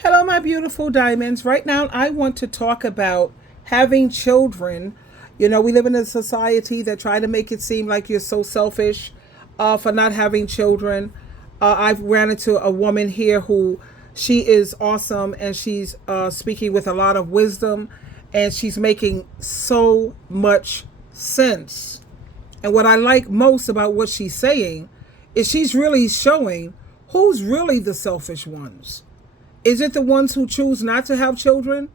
Hello, my beautiful diamonds. Right now, I want to talk about having children. You know, we live in a society that try to make it seem like you're so selfish for not having children. I've ran into a woman here who she is awesome and she's speaking with a lot of wisdom and she's making so much sense. And what I like most about what she's saying is she's really showing who's really the selfish ones. Is it the ones who choose not to have children?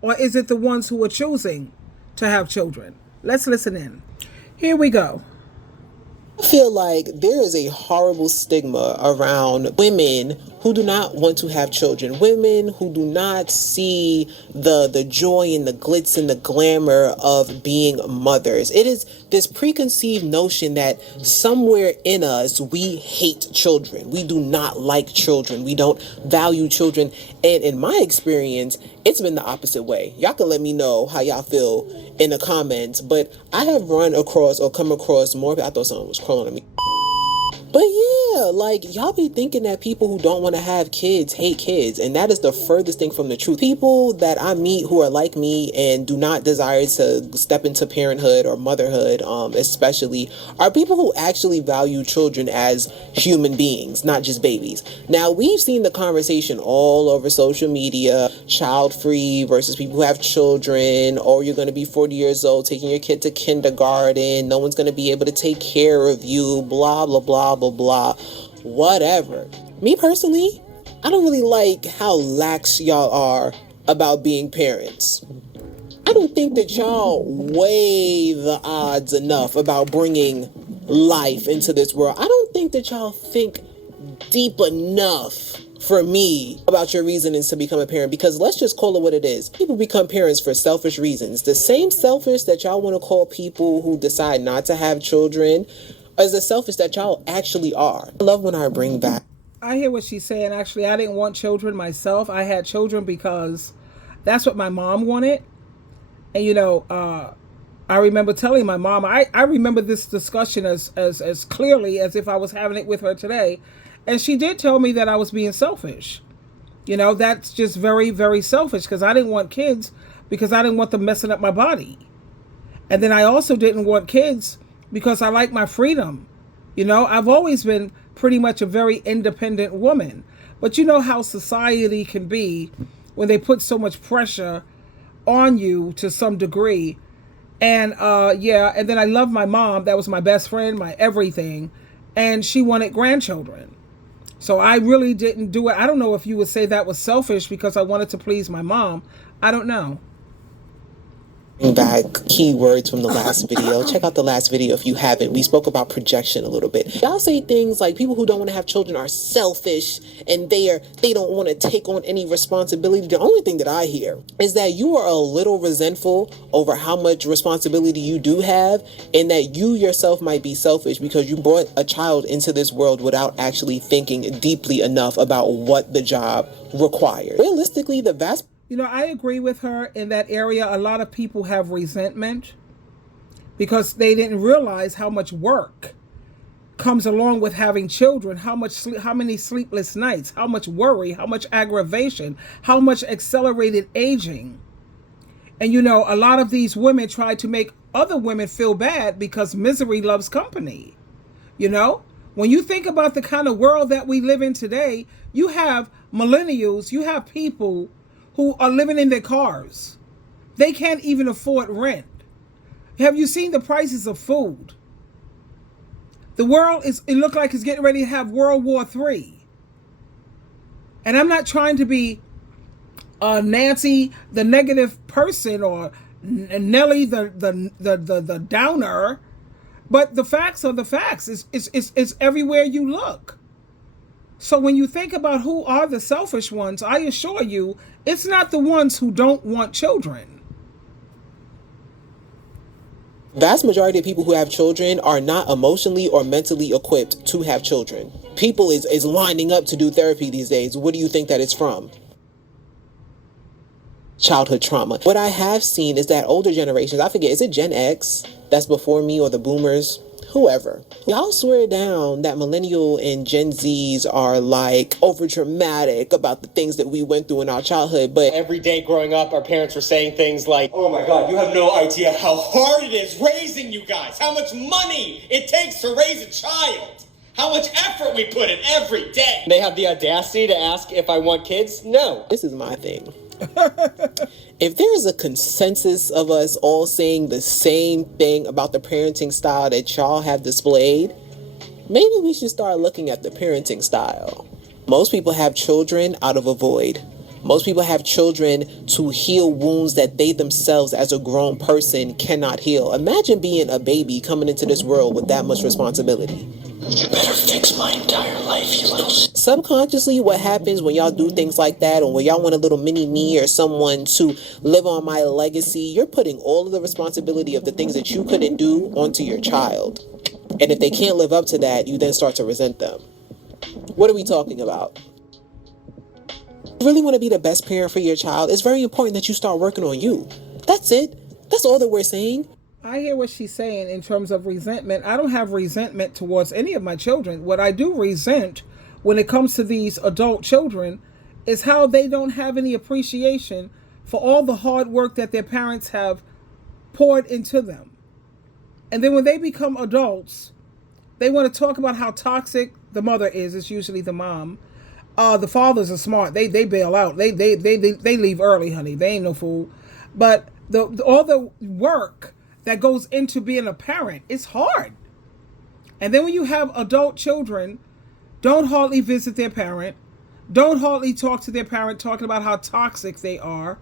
Or is it the ones who are choosing to have children? Let's listen in. Here we go. I feel like there is a horrible stigma around women who do not want to have children, women who do not see the joy and the glitz and the glamour of being mothers. It is this preconceived notion that somewhere in us we hate children. We do not like children. We don't value children. And in my experience, it's been the opposite way. Y'all can let me know how y'all feel in the comments, but I have run across or come across more. I thought someone was crawling on me. But yeah, like y'all be thinking that people who don't want to have kids hate kids, and that is the furthest thing from the truth. People that I meet who are like me and do not desire to step into parenthood or motherhood, especially, are people who actually value children as human beings, not just babies. Now, we've seen the conversation all over social media, child-free versus people who have children, or you're going to be 40 years old taking your kid to kindergarten, no one's going to be able to take care of you, blah, blah, blah, blah, blah, whatever. Me personally, I don't really like how lax y'all are about being parents. I don't think that y'all weigh the odds enough about bringing life into this world. I don't think that y'all think deep enough for me about your reasonings to become a parent, because let's just call it what it is. People become parents for selfish reasons. The same selfish that y'all want to call people who decide not to have children as the selfish that y'all actually are. I love when I bring back. I hear what she's saying. Actually, I didn't want children myself. I had children because that's what my mom wanted. And I remember telling my mom, I remember this discussion as clearly as if I was having it with her today. And she did tell me that I was being selfish. That's just very, very selfish because I didn't want kids because I didn't want them messing up my body. And then I also didn't want kids because I like my freedom. I've always been pretty much a very independent woman. But you know how society can be when they put so much pressure on you to some degree. And and then I love my mom. That was my best friend, my everything. And she wanted grandchildren. So I really didn't do it. I don't know if you would say that was selfish because I wanted to please my mom. I don't know. Back keywords from the last video. Check out the last video if you haven't. We spoke about projection a little bit. Y'all say things like people who don't want to have children are selfish and they don't want to take on any responsibility. The only thing that I hear is that you are a little resentful over how much responsibility you do have, and that you yourself might be selfish because you brought a child into this world without actually thinking deeply enough about what the job requires. Realistically, the vast I agree with her in that area. A lot of people have resentment because they didn't realize how much work comes along with having children, how many sleepless nights, how much worry, how much aggravation, how much accelerated aging. And a lot of these women try to make other women feel bad because misery loves company. When you think about the kind of world that we live in today, you have millennials, you have people who are living in their cars. They can't even afford rent. Have you seen the prices of food? The world it looks like it's getting ready to have World War III. And I'm not trying to be Nancy, the negative person, or Nelly, the downer, but the facts are the facts. It's everywhere you look. So when you think about who are the selfish ones, I assure you, it's not the ones who don't want children. Vast majority of people who have children are not emotionally or mentally equipped to have children. People is lining up to do therapy these days. What do you think that it's from? Childhood trauma. What I have seen is that older generations, I forget, is it Gen X that's before me or the boomers? whoever. Y'all swear down that millennial and Gen Zs are like over dramatic about the things that we went through in our childhood, but every day growing up, our parents were saying things like, "Oh my God, you have no idea how hard it is raising you guys, how much money it takes to raise a child, how much effort we put in every day." They have the audacity to ask if I want kids? No. This is my thing. If there is a consensus of us all saying the same thing about the parenting style that y'all have displayed, maybe we should start looking at the parenting style. Most people have children out of a void. Most people have children to heal wounds that they themselves as a grown person cannot heal. Imagine being a baby coming into this world with that much responsibility. You better fix my entire life, you little... Subconsciously, what happens when y'all do things like that, or when y'all want a little mini me or someone to live on my legacy, you're putting all of the responsibility of the things that you couldn't do onto your child. And if they can't live up to that, you then start to resent them. What are we talking about? You really want to be the best parent for your child? It's very important that you start working on you. That's it. That's all that we're saying. I hear what she's saying in terms of resentment. I don't have resentment towards any of my children. What I do resent when it comes to these adult children is how they don't have any appreciation for all the hard work that their parents have poured into them. And then when they become adults, they want to talk about how toxic the mother is. It's usually the mom. The fathers are smart. They bail out. They leave early, honey. They ain't no fool. But all the work that goes into being a parent is hard. And then when you have adult children, don't hardly visit their parent, don't hardly talk to their parent, talking about how toxic they are.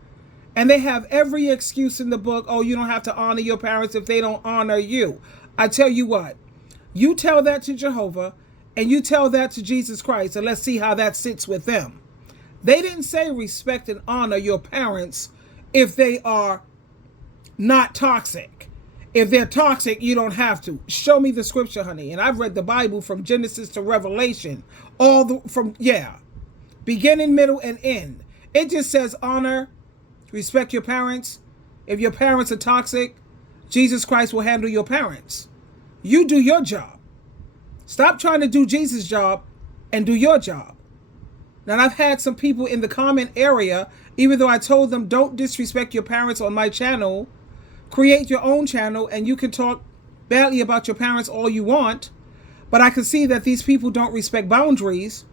And they have every excuse in the book. Oh, you don't have to honor your parents if they don't honor you. I tell you what, you tell that to Jehovah and you tell that to Jesus Christ, and let's see how that sits with them. They didn't say respect and honor your parents if they are not toxic. If they're toxic, you don't have to. Show me the scripture, honey. And I've read the Bible from Genesis to Revelation. Beginning, middle, and end. It just says honor, respect your parents. If your parents are toxic, Jesus Christ will handle your parents. You do your job. Stop trying to do Jesus' job and do your job. Now, I've had some people in the comment area, even though I told them don't disrespect your parents on my channel, create your own channel and you can talk badly about your parents all you want. But I can see that these people don't respect boundaries.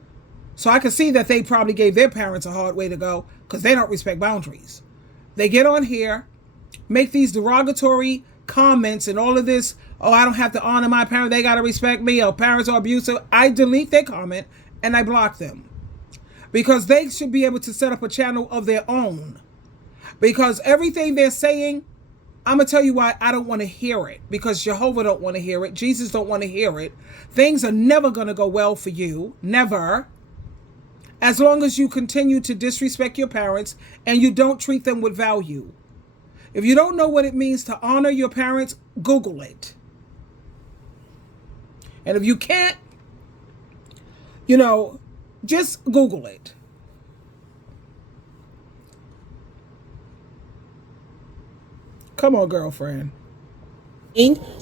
So I can see that they probably gave their parents a hard way to go because they don't respect boundaries. They get on here, make these derogatory comments and all of this. Oh, I don't have to honor my parents. They got to respect me. Oh, parents are abusive. I delete their comment and I block them because they should be able to set up a channel of their own, because everything they're saying, I'm going to tell you why I don't want to hear it, because Jehovah don't want to hear it. Jesus don't want to hear it. Things are never going to go well for you. Never. As long as you continue to disrespect your parents and you don't treat them with value. If you don't know what it means to honor your parents, Google it. And if you can't, just Google it. Come on, girlfriend.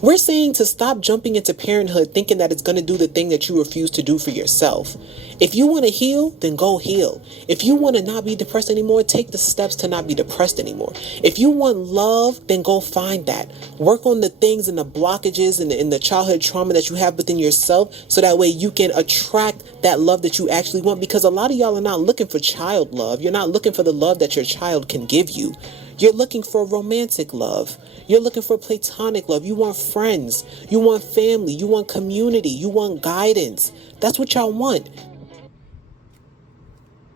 We're saying to stop jumping into parenthood thinking that it's going to do the thing that you refuse to do for yourself. If you want to heal, then go heal. If you want to not be depressed anymore, take the steps to not be depressed anymore. If you want love, then go find that. Work on the things and the blockages and the childhood trauma that you have within yourself, so that way you can attract that love that you actually want, because a lot of y'all are not looking for child love. You're not looking for the love that your child can give you. You're looking for romantic love. You're looking for platonic love. You want friends. You want family. You want community. You want guidance. That's what y'all want.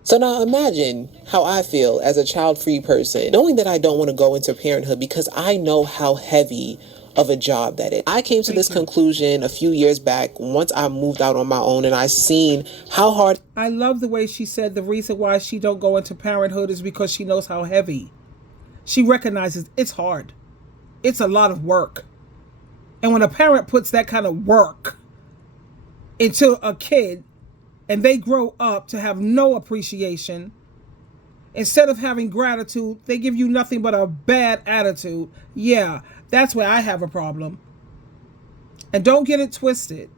So now imagine how I feel as a child-free person, knowing that I don't want to go into parenthood because I know how heavy of a job that is. I came to this conclusion a few years back once I moved out on my own and I seen how hard. I love the way she said the reason why she don't go into parenthood is because she knows how heavy. She recognizes it's hard. It's a lot of work. And when a parent puts that kind of work into a kid and they grow up to have no appreciation, instead of having gratitude, they give you nothing but a bad attitude. Yeah, that's where I have a problem. And don't get it twisted.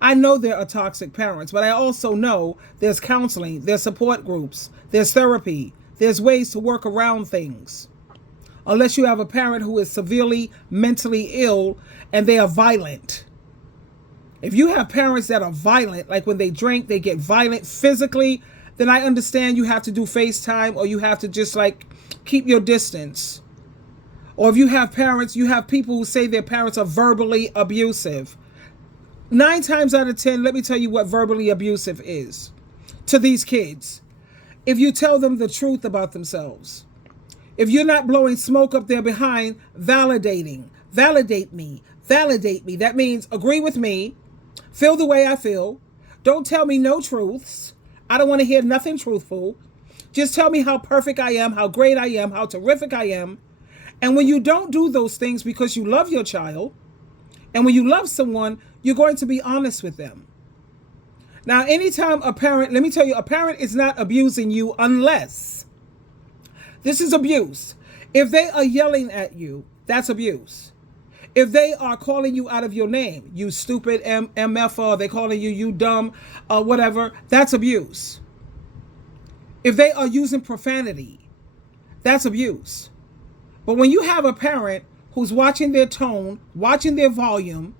I know there are toxic parents, but I also know there's counseling, there's support groups, there's therapy, there's ways to work around things. Unless you have a parent who is severely mentally ill and they are violent. If you have parents that are violent, like when they drink, they get violent physically, then I understand you have to do FaceTime, or you have to just like keep your distance. Or if you have parents, you have people who say their parents are verbally abusive. 9 times out of 10, let me tell you what verbally abusive is to these kids. If you tell them the truth about themselves, if you're not blowing smoke up their behind, validate me. That means agree with me, feel the way I feel. Don't tell me no truths. I don't want to hear nothing truthful. Just tell me how perfect I am, how great I am, how terrific I am. And when you don't do those things because you love your child, and when you love someone, you're going to be honest with them. Now, anytime a parent, let me tell you, a parent is not abusing you unless this is abuse. If they are yelling at you, that's abuse. If they are calling you out of your name, you stupid MFR, they're calling you, you dumb, whatever, that's abuse. If they are using profanity, that's abuse. But when you have a parent who's watching their tone, watching their volume,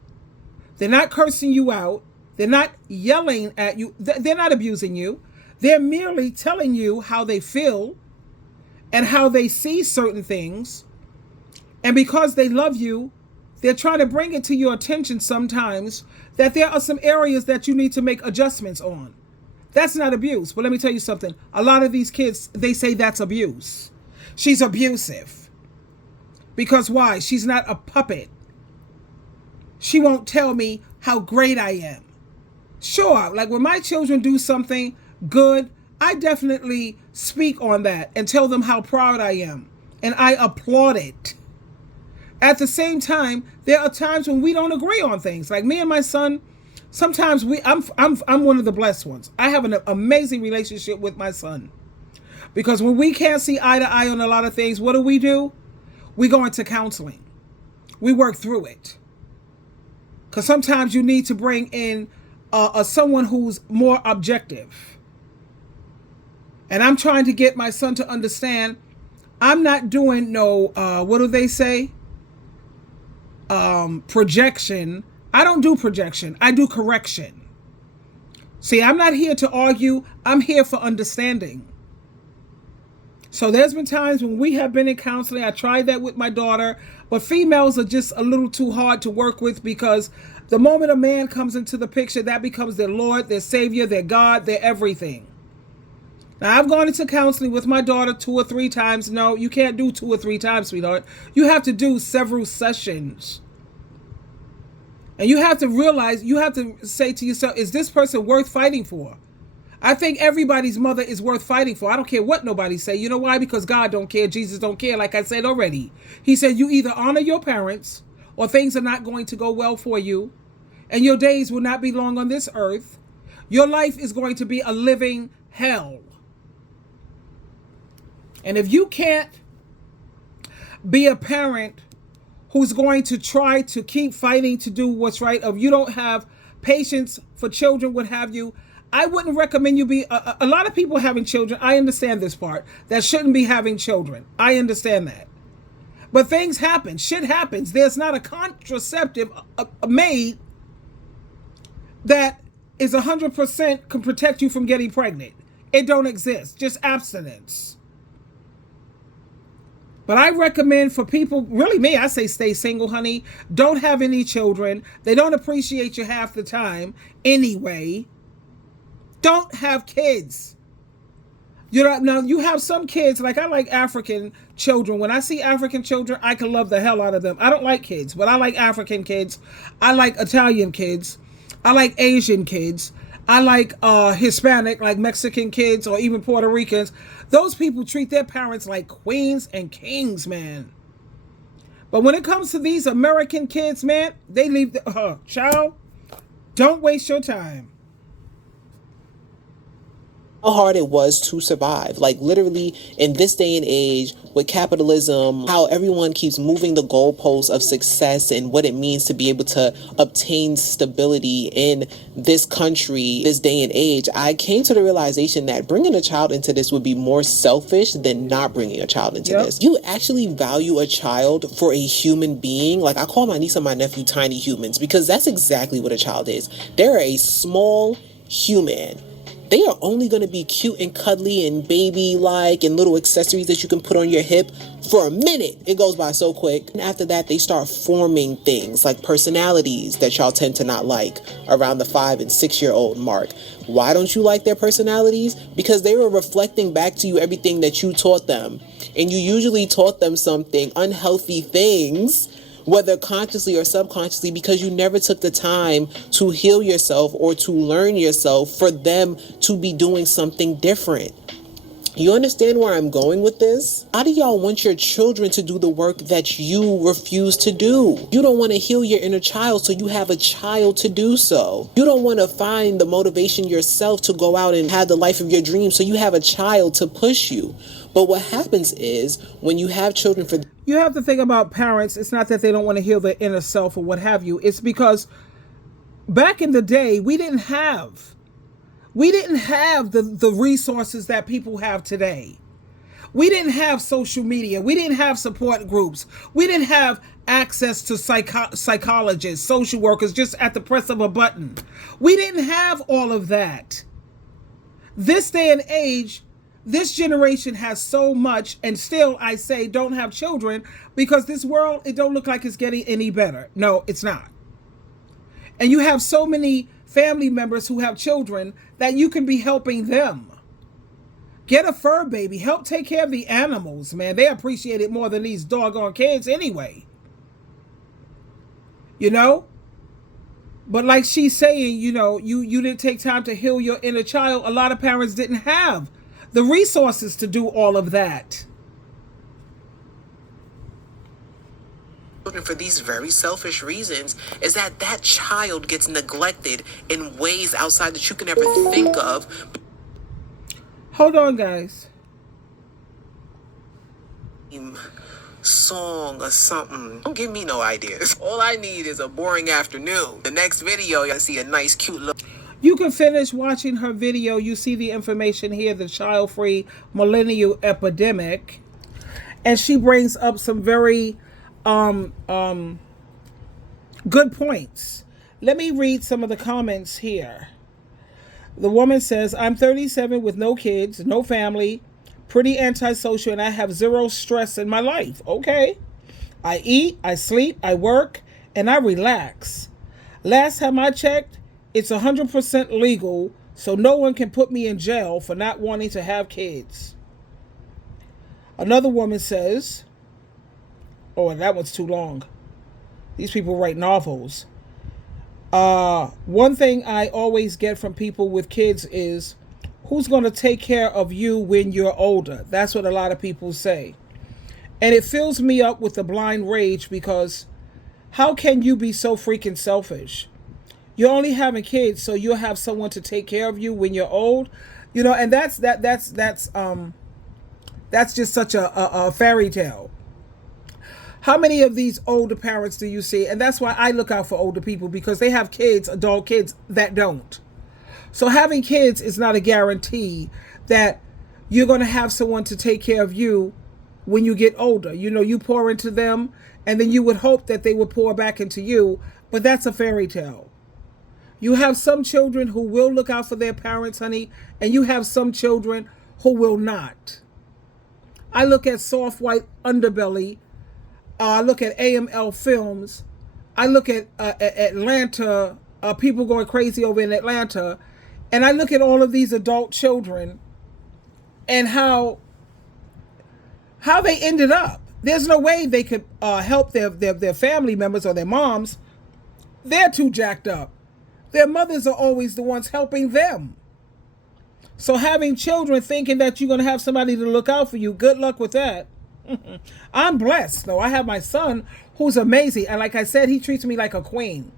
they're not cursing you out, they're not yelling at you, they're not abusing you, they're merely telling you how they feel and how they see certain things. And because they love you, they're trying to bring it to your attention sometimes that there are some areas that you need to make adjustments on. That's not abuse. But let me tell you something. A lot of these kids, they say that's abuse. She's abusive. Because why? She's not a puppet. She won't tell me how great I am. Sure, like when my children do something good, I definitely speak on that and tell them how proud I am. And I applaud it. At the same time, there are times when we don't agree on things. Like me and my son, sometimes I'm one of the blessed ones. I have an amazing relationship with my son. Because when we can't see eye to eye on a lot of things, what do? We go into counseling. We work through it. Because sometimes you need to bring in someone who's more objective. And I'm trying to get my son to understand, I'm not doing no, what do they say? Projection. I don't do projection. I do correction. See, I'm not here to argue. I'm here for understanding. So there's been times when we have been in counseling. I tried that with my daughter, but females are just a little too hard to work with because the moment a man comes into the picture, that becomes their Lord, their Savior, their God, their everything. Now, I've gone into counseling with my daughter 2 or 3 times. No, you can't do 2 or 3 times, sweetheart. You have to do several sessions. And you have to realize, you have to say to yourself, is this person worth fighting for? I think everybody's mother is worth fighting for. I don't care what nobody say. You know why? Because God don't care. Jesus don't care. Like I said already. He said you either honor your parents or things are not going to go well for you. And your days will not be long on this earth. Your life is going to be a living hell. And if you can't be a parent who's going to try to keep fighting to do what's right, if you don't have patience for children, what have you, I wouldn't recommend you be, a lot of people having children, I understand this part, that shouldn't be having children. I understand that. But things happen, shit happens. There's not a contraceptive made that is 100% can protect you from getting pregnant. It don't exist, just abstinence. But I recommend for people, really me, I say stay single, honey. Don't have any children. They don't appreciate you half the time anyway. Don't have kids. You know, now you have some kids, like I like African children. When I see African children, I can love the hell out of them. I don't like kids, but I like African kids. I like Italian kids. I like Asian kids. I like Hispanic, like Mexican kids or even Puerto Ricans. Those people treat their parents like queens and kings, man. But when it comes to these American kids, man, they leave the child. Don't waste your time. how hard it was to survive. Like literally in this day and age with capitalism, how everyone keeps moving the goalposts of success and what it means to be able to obtain stability in this country, this day and age, I came to the realization that bringing a child into this would be more selfish than not bringing a child into this. You actually value a child for a human being. Like I call my niece and my nephew tiny humans because that's exactly what a child is. They're a small human. They are only going to be cute and cuddly and baby-like and little accessories that you can put on your hip for a minute. It goes by so quick. And after that, they start forming things like personalities that y'all tend to not like around the 5 and 6 year old mark. Why don't you like their personalities? Because they were reflecting back to you everything that you taught them. And you usually taught them something, unhealthy things, whether consciously or subconsciously, because you never took the time to heal yourself or to learn yourself for them to be doing something different. You understand where I'm going with this? How do y'all want your children to do the work that you refuse to do? You don't want to heal your inner child, so you have a child to do so. You don't want to find the motivation yourself to go out and have the life of your dreams, so you have a child to push you. But what happens is when you have children for... You have to think about parents. It's not that they don't want to heal their inner self or what have you. It's because back in the day, we didn't have the resources that people have today. We didn't have social media. We didn't have support groups. We didn't have access to psychologists, social workers, just at the press of a button. We didn't have all of that. This day and age, this generation has so much, and still I say don't have children because this world, it don't look like it's getting any better. No, it's not. And you have so many family members who have children that you can be helping them. Get a fur baby. Help take care of the animals, man. They appreciate it more than these doggone kids anyway. You know? But like she's saying, you know, you didn't take time to heal your inner child. A lot of parents didn't have the resources to do all of that. For these very selfish reasons is that that child gets neglected in ways outside that you can ever think of. Hold on, guys. Song or something. Don't give me no ideas. All I need is a boring afternoon. The next video, you'll see a nice, cute look. You can finish watching her video. You see the information here, the child-free millennial epidemic. And she brings up some very good points. Let me read some of the comments here. The woman says, I'm 37 with no kids, no family, pretty antisocial, and I have zero stress in my life. Okay. I eat, I sleep, I work, and I relax. Last time I checked, it's 100% legal, so no one can put me in jail for not wanting to have kids. Another woman says, oh, that one's too long. These people write novels. One thing I always get from people with kids is, who's going to take care of you when you're older? That's what a lot of people say. And it fills me up with a blind rage because how can you be so freaking selfish? You're only having kids so you'll have someone to take care of you when you're old. You know, and that's just such a fairy tale. How many of these older parents do you see? And that's why I look out for older people, because they have kids, adult kids, that don't. So having kids is not a guarantee that you're going to have someone to take care of you when you get older. You know, you pour into them, and then you would hope that they would pour back into you, but that's a fairy tale. You have some children who will look out for their parents, honey, and you have some children who will not. I look at Soft White Underbelly. I look at AML Films. I look at Atlanta, people going crazy over in Atlanta. And I look at all of these adult children and how they ended up. There's no way they could help their family members or their moms. They're too jacked up. Their mothers are always the ones helping them. So having children thinking that you're going to have somebody to look out for you, good luck with that. I'm blessed, though. I have my son who's amazing. And like I said, he treats me like a queen.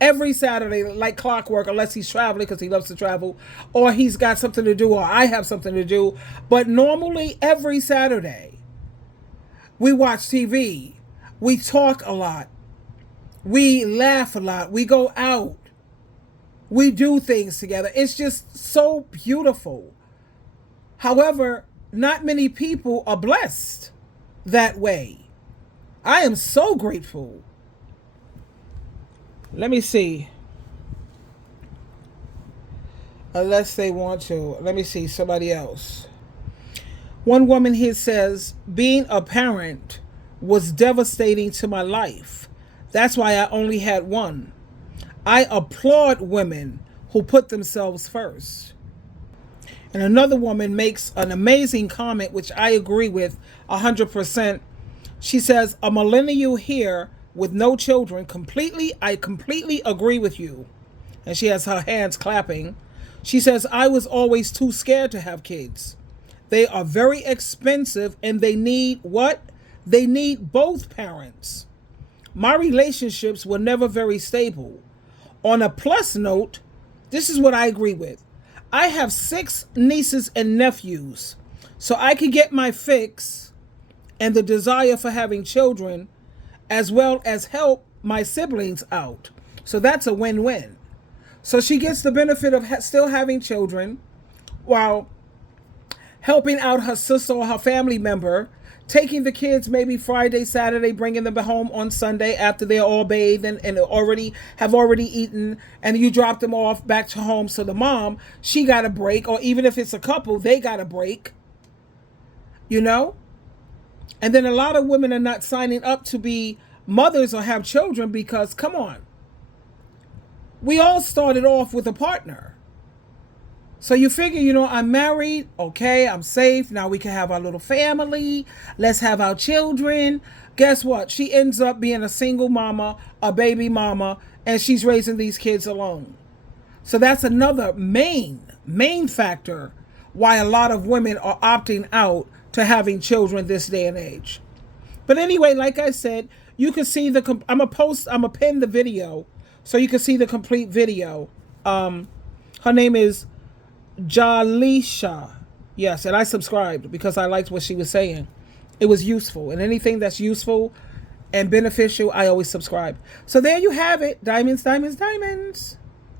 Every Saturday, like clockwork, unless he's traveling because he loves to travel, or he's got something to do, or I have something to do. But normally, every Saturday, we watch TV. We talk a lot. We laugh a lot. We go out. We do things together. It's just so beautiful. However, not many people are blessed that way. I am so grateful. Let me see. Unless they want to. Let me see somebody else. One woman here says, being a parent was devastating to my life. That's why I only had one. I applaud women who put themselves first. And another woman makes an amazing comment, which I agree with 100%. She says, a millennial here with no children, I completely agree with you. And she has her hands clapping. She says, I was always too scared to have kids. They are very expensive and they need what? They need both parents. My relationships were never very stable. On a plus note, this is what I agree with. I have 6 nieces and nephews, so I can get my fix and the desire for having children, as well as help my siblings out. So that's a win-win. So she gets the benefit of still having children while helping out her sister or her family member, taking the kids maybe Friday, Saturday, bringing them home on Sunday after they're all bathed and have already eaten, and you drop them off back to home. So the mom, she got a break, or even if it's a couple, they got a break, you know? And then a lot of women are not signing up to be mothers or have children because, come on, we all started off with a partner. So you figure, I'm married, okay, I'm safe, now we can have our little family, let's have our children. Guess what? She ends up being a single mama, a baby mama, and she's raising these kids alone. So that's another main factor why a lot of women are opting out to having children this day and age. But anyway, like I said, you can see I'm gonna pin the video so you can see the complete video. Her name is Jalisha. Yes, and I subscribed because I liked what she was saying. It was useful, and anything that's useful and beneficial, I always subscribe. So there you have it. Diamonds, diamonds, diamonds.